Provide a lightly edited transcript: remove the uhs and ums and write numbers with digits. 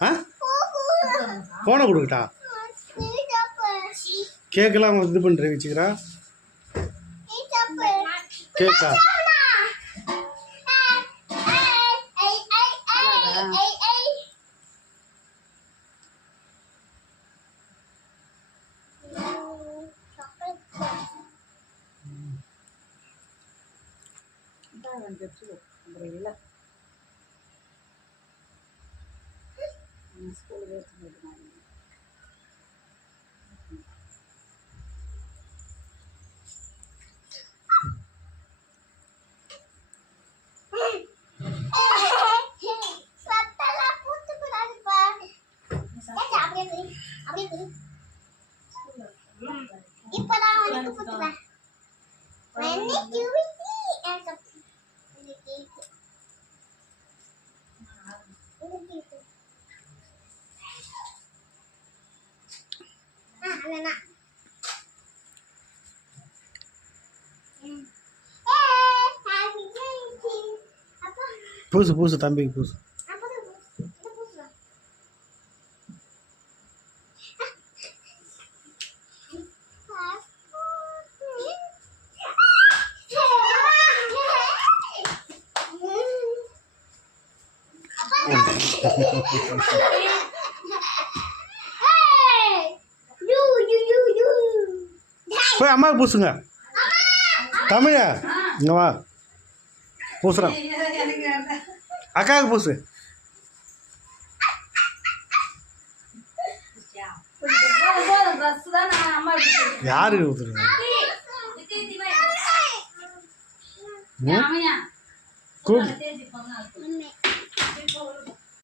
ஆ ஃபோனை கொடுக்கட்டா? கேக்கெல்லாம் இது பண்ணுற வச்சுக்கிறா கேக்கா? பூசு பூசு தம்பிக்கு பூசு. போய் அம்மாவுக்கு பூசுங்க. தமிழ இங்க வா பூசுறான். அக்காவுக்கு பூசு. யாருக்கு ஊத்துறீங்க? கூப்பிட்டு